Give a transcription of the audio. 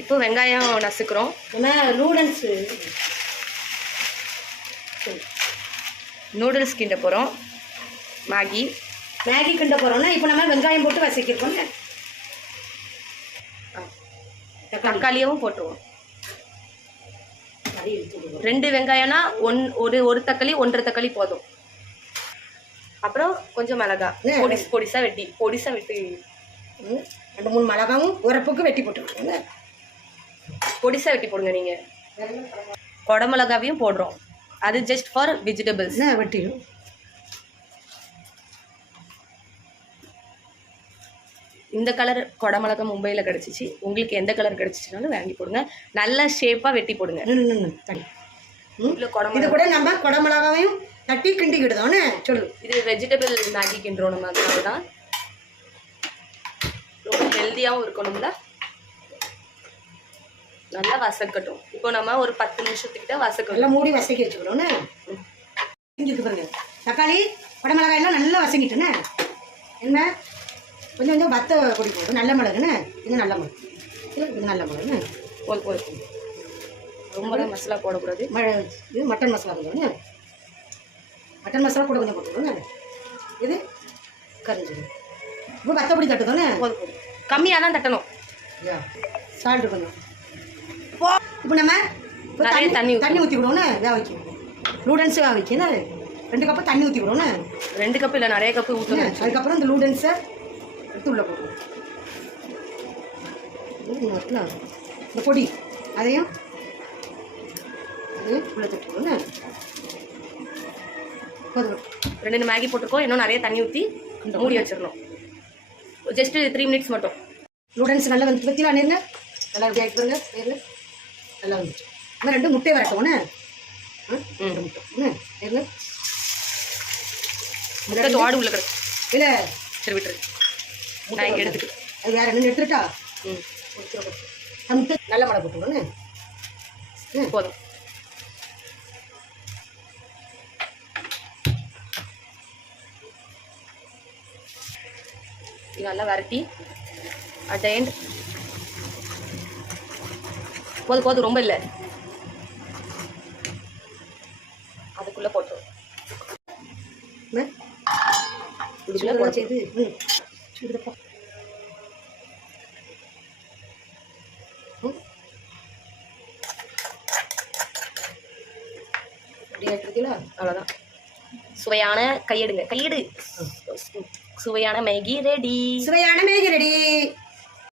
இப்போ வெங்காயம் நசுக்கிறோம். நூடுல்ஸ் கிண்ட போகிறோம். மேகி கிண்ட போகிறோம்னா இப்போ நம்ம வெங்காயம் போட்டு வதக்கிருக்கோம். தக்காளியும் போட்டுருவோம். 2 வெங்காயம்னா ஒரு தக்காளி 1.5 தக்காளி போதும். அப்புறம் கொஞ்சம் மிளகா பொடிசா வெட்டி 2-3 மிளகாவும் உரப்புக்கு வெட்டி போட்டுருக்கோங்க. பொடிசா வெட்டி போடுங்க. நீங்கள் குடமிளகாவையும் போடுறோம். அது ஜஸ்ட் ஃபார் வெஜிடபிள்ஸ். வெட்டிடும். இந்த கலர் குடமிளகா மும்பையில் கிடச்சிச்சு. உங்களுக்கு எந்த கலர் கிடச்சிச்சுனாலும் வாங்கி போடுங்க. நல்ல ஷேப்பாக வெட்டி போடுங்க. இது கூட நம்ம குடமிளகாவையும் தட்டி கிண்டிக்கிடுதோன்னு சொல்லு. இது வெஜிடபிள் மேகி கிண்டுறோம் நம்ம. அதனால தான் ரொம்ப ஹெல்த்தியாகவும் இருக்கணும்ல. நல்லா வசக்கட்டும். இப்போ நம்ம ஒரு 10 நிமிஷத்துக்கிட்ட வசக்கணும். நல்லா மூடி வசக்கி வச்சுக்கிறோன்னு. பாருங்க, தக்காளி குடமிளகாய் எல்லாம் நல்லா வசங்கிட்டுன்னு என்ன கொஞ்சம் வத்த பொடி போடும். நல்ல மிளகுன்னு. இது நல்ல மிளகு. இது நல்ல மிளகுன்னு போதும். ரொம்ப மசாலா போடக்கூடாது. இது மட்டன் மசாலா கொஞ்சம். மட்டன் மசாலா கூட கொஞ்சம் போட்டுக்கோங்க. இது கரிஞ்சது. இப்போ வத்த பொடி தட்டுதோன்னு. போதும். கம்மியாக தான் தட்டணும். சால்ட்டு கொஞ்சம். இப்போ நம்ம தண்ணி ஊற்றிக்கிடுவோன்னு வேக வைக்கணும். நூடுல்ஸு வேக வைக்கணும். 2 கப்பு தண்ணி ஊற்றிக்கிடுவோன்னு. 2 கப்பு இல்லை, நிறைய கப்பு ஊற்றணும். அதுக்கப்புறம் இந்த நூடுல்ஸை எடுத்து உள்ளே போடுவோம். இந்த பொடி அதையும் உள்ளே தட்டுக்கணும்னு. போதும். 2 மேகி போட்டிருக்கோம். இன்னும் நிறைய தண்ணி ஊற்றி மூடி வச்சிடணும். ஜஸ்ட்டு 3 மினிட்ஸ் மட்டும். நூடுல்ஸ் நல்லா வந்து பற்றிலாம் நேருங்க. நல்லா இப்படி ஆகிடுங்க. நல்லா வந்துச்சு. ஆனால் 2 முட்டை வரட்டோன்னு. 2 முட்டை நேருங்க. முட்டை தோடு உள்ள கிடக்கு. இல்லை சரி விட்டுரு. நான் இங்கே எடுத்துக்கிட்டு அது வேறு 2 எடுத்துட்டா. முட்டை நல்ல மழை போட்டுக்கோன்னு. போதும். இது நல்லா வரட்டி அட் த எண்ட். போதும் ரொம்ப இல்லை. அதுக்குள்ளே போட்டுரும். இதுக்குள்ளே போச்சு. அவ்வளோதான். சுவையான கையெடு சுவையான மேகி ரெடி.